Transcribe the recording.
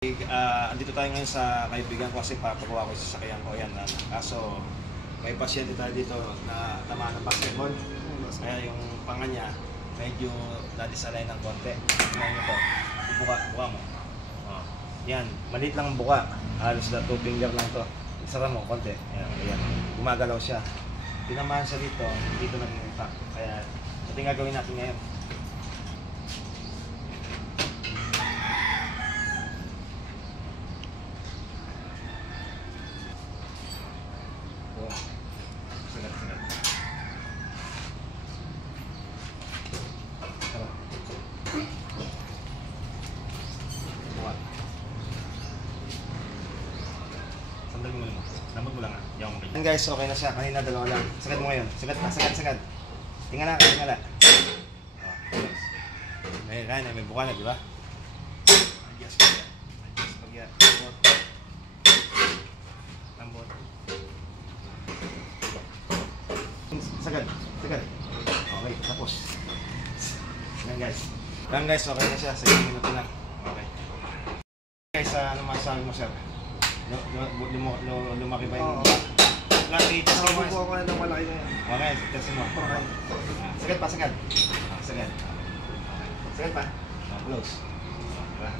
Andito tayo ngayon sa kaibigan ko kasi papagawa ko sa sasakyan ko yan. Kaso may pasyente tayo dito na tamaan ng basketball. Kaya yung panga niya medyo nadisalay ng konti. Ngayon ito, buka mo. Yan, maliit lang ang buka. Halos na 2 finger lang to. Isara mo konti. Ayan. Gumagalaw siya. Tinamaan siya dito nag-impact. Kaya ito yung gagawin natin ngayon. Sandali mo lang. Lambot mo lang ha. Yaw mo kayo. Yan guys, okay na siya. Kanina dalawa lang. Sagad mo ngayon. Sagad na, sagad. Tingala. May buka na, di ba? Adjust pagya. Lambot. Sagad. Okay, tapos. Yan guys, okay na siya. 6 minuto lang. Okay. Guys, ano masasabi mo sir? Lumaki ba yung laki? Nakabuko ako na ng malaki na yan. Okay, kasi mo. Sagad pa. Sagad pa. Close. Diba?